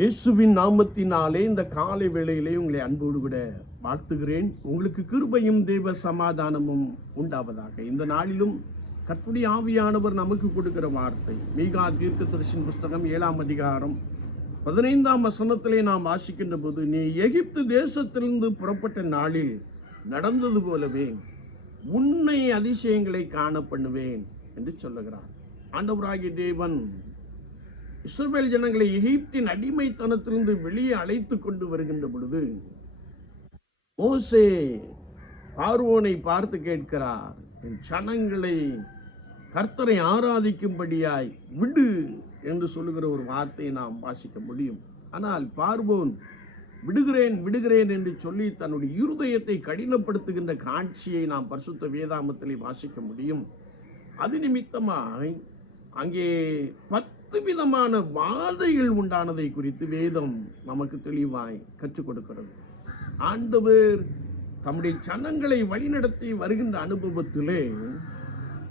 இயேசுவின் நாமத்தினாலே இந்த காலை வேளையிலே உங்களை அன்போடு விட வாழ்த்துகிறேன். உங்களுக்கு கிருபையும் தெய்வ சமாதானமும் உண்டாவதாக. இந்த நாளிலும் கர்த்தருடைய ஆவியானவர் நமக்கு கொடுக்கிற வார்த்தை மீகா தீர்க்க தரிசின் புஸ்தகம் ஏழாம் அதிகாரம் பதினைந்தாம் வசனத்திலே நாம் வாசிக்கின்ற போது நீ எகிப்து தேசத்திலிருந்து புறப்பட்ட நாளில் நடந்தது போலவே உன்னை அதிசயங்களை காண பண்ணுவேன் என்று சொல்லுகிறார். ஆண்டவராகிய தேவன் இஸ்ரேல் ஜனங்களை எகிப்தின் அடிமைத்தனத்திலிருந்து வெளியே அழைத்து கொண்டு வருகின்ற பொழுது மோசே பார்வோனை பார்த்து கேட்கிறார் என் ஜனங்களை கர்த்தரை ஆராதிக்கும்படியாய் விடு என்று சொல்லுகிற ஒரு வார்த்தையை நாம் வாசிக்க முடியும். ஆனால் பார்வோன் விடுகிறேன் விடுகிறேன் என்று சொல்லி தன்னுடைய இருதயத்தை கடினப்படுத்துகின்ற காட்சியை நாம் பரிசுத்த வேதாமத்திலே வாசிக்க முடியும். அது நிமித்தமாய் அங்கே பத்து விதமான வாதைகள் உண்டானதை குறித்து வேதம் நமக்கு தெளிவாய் கற்றுக் கொடுக்கிறது. ஆண்டவர் தம்முடைய சனங்களை வழிநடத்தி வருகின்ற அனுபவத்திலே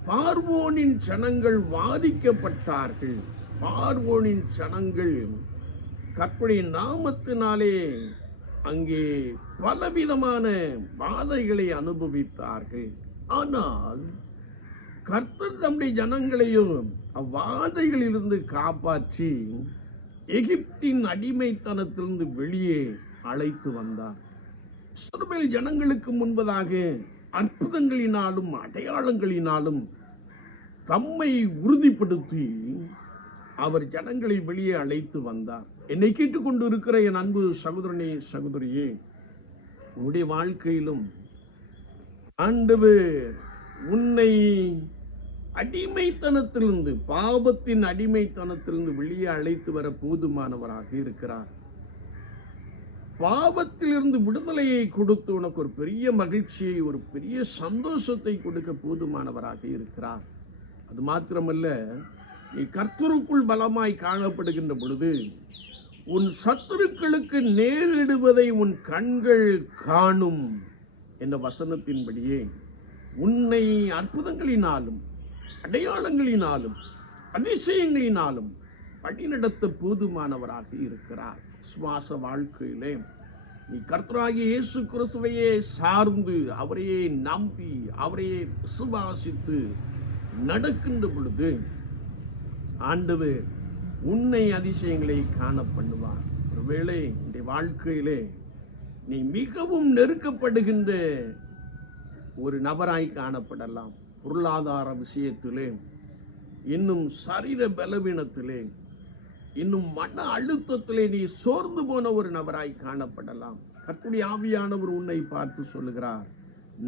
பார்வோனின் சனங்கள் வாதிக்கப்பட்டார்கள். பார்வோனின் சனங்கள் கற்புடைய நாமத்தினாலே அங்கே பலவிதமான வாதைகளை அனுபவித்தார்கள். ஆனால் கர்த்தர் தம்முடைய ஜனங்களையும் அவ்வாதைகளிலிருந்து காப்பாற்றி எகிப்தின் அடிமைத்தனத்திலிருந்து வெளியே அழைத்து வந்தார். இஸ்ரவேல் ஜனங்களுக்கு முன்பதாக அற்புதங்களினாலும் அடையாளங்களினாலும் தம்மை உறுதிப்படுத்தி அவர் ஜனங்களை வெளியே அழைத்து வந்தார். என்னை கேட்டுக்கொண்டு இருக்கிற என் அன்பு சகோதரனே சகோதரியே உன்னுடைய வாழ்க்கையிலும் ஆண்டவர் உன்னை அடிமைத்தனத்திலிருந்து பாவத்தின் அடிமைத்தனத்திலிருந்து வெளியே அழைத்து வர போதுமானவராக இருக்கிறார். பாவத்திலிருந்து விடுதலையை கொடுத்து உனக்கு ஒரு பெரிய மகிழ்ச்சியை ஒரு பெரிய சந்தோஷத்தை கொடுக்க போதுமானவராக இருக்கிறார். அது மாத்திரமல்ல நீ கர்த்தருக்குள் பலமாய் காணப்படுகின்ற பொழுது உன் சத்துருக்களுக்கு நேரிடுவதை உன் கண்கள் காணும் என்ற வசனத்தின்படியே உன்னை அற்புதங்களினாலும் அடையாளங்களினாலும் அதிசயங்களினாலும் வழிநடத்த போதுமானவராக இருக்கிறார். சுவாச வாழ்க்கையிலே நீ கர்த்தராகிய இயேசு கிறிஸ்துவையே சார்ந்து அவரையே நம்பி அவரையே விசுவாசித்து நடக்கின்ற பொழுது ஆண்டவர் உன்னை அதிசயங்களை காண பண்ணுவார் ஒருவேளை இந்த வாழ்க்கையிலே நீ மிகவும் நெருக்கப்படுகின்ற ஒரு நபராய் காணப்படலாம். பொருளாதார விஷயத்திலே இன்னும் சரீர பலவீனத்திலே இன்னும் மன அழுத்தத்திலே நீ சோர்ந்து போன ஒரு நபராய் காணப்படலாம். கர்த்தருடைய ஆவியானவர் உன்னை பார்த்து சொல்லுகிறார்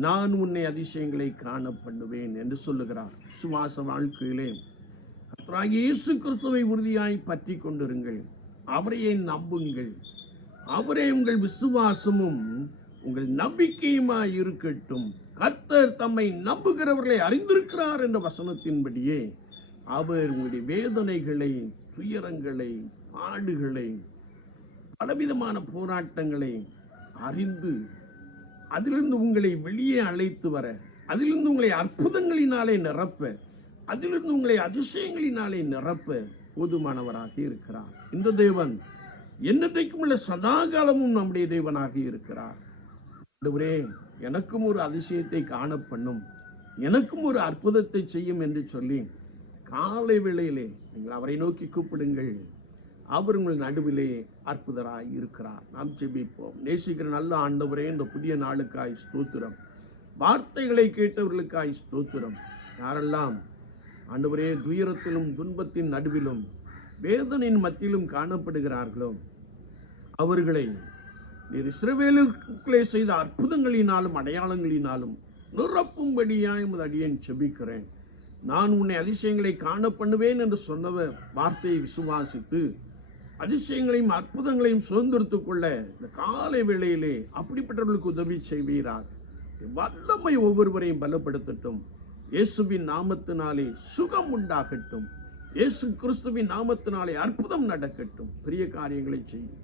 நான் உன்னை அதிசயங்களை காண பண்ணுவேன் என்று சொல்லுகிறார். சுவாச வாழ்க்கையிலே கர்த்தராகிய இயேசு கிறிஸ்துவை உறுதியாய் பற்றி கொண்டிருங்கள். அவரையே நம்புங்கள். அவரே உங்கள் விசுவாசமும் உங்கள் நம்பிக்கையுமா இருக்கட்டும். கர்த்தர் தம்மை நம்புகிறவர்களை அறிந்திருக்கிறார் என்ற வசனத்தின்படியே அவர் உங்களுடைய வேதனைகளை துயரங்களை பாடுகளை பலவிதமான போராட்டங்களை அறிந்து அதிலிருந்து உங்களை வெளியே அழைத்து வர அதிலிருந்து உங்களை அற்புதங்களினாலே நிரப்ப அதிலிருந்து உங்களை அதிசயங்களினாலே நிரப்ப போதுமானவராக இருக்கிறார். இந்த தேவன் என்னத்தைக்கும் உள்ள சதாகாலமும் நம்முடைய தேவனாக இருக்கிறார். ஆண்டவரே எனக்கும் ஒரு அதிசயத்தை காண பண்ணும். எனக்கும் ஒரு அற்புதத்தை செய்யும் என்று சொல்லி காலை வேளையிலே நீங்கள் அவரை நோக்கி கூப்பிடுங்கள். அவர் உங்கள் நடுவிலே அற்புதராய் இருக்கிறார். நாம் ஜெபிப்போம். நேசிக்கிற நல்ல ஆண்டவரே இந்த புதிய நாளுக்காய் ஸ்தோத்திரம். வார்த்தைகளை கேட்டவர்களுக்காய் ஸ்தோத்திரம். யாரெல்லாம் ஆண்டவரே துயரத்திலும் துன்பத்தின் நடுவிலும் வேதனையின் மத்தியிலும் காணப்படுகிறார்களோ அவர்களை நீர் இஸ்ரவேலுக்குள்ளே செய்த அற்புதங்களினாலும் அடையாளங்களினாலும் நிரப்பும்படியாய் உமது அடியேன் செபிக்கிறேன் நான் உன்னை அதிசயங்களை காண பண்ணுவேன் என்று சொன்னவர் வார்த்தையை விசுவாசித்து அதிசயங்களையும் அற்புதங்களையும் சுதந்திரத்து கொள்ள இந்த காலை வேளையிலே அப்படிப்பட்டவர்களுக்கு உதவி செய்வீராக. வல்லமை ஒவ்வொருவரையும் பலப்படுத்தட்டும். இயேசுவின் நாமத்தினாலே சுகம் உண்டாகட்டும். இயேசு கிறிஸ்துவின் நாமத்தினாலே அற்புதம் நடக்கட்டும். பெரிய காரியங்களை செய்யும்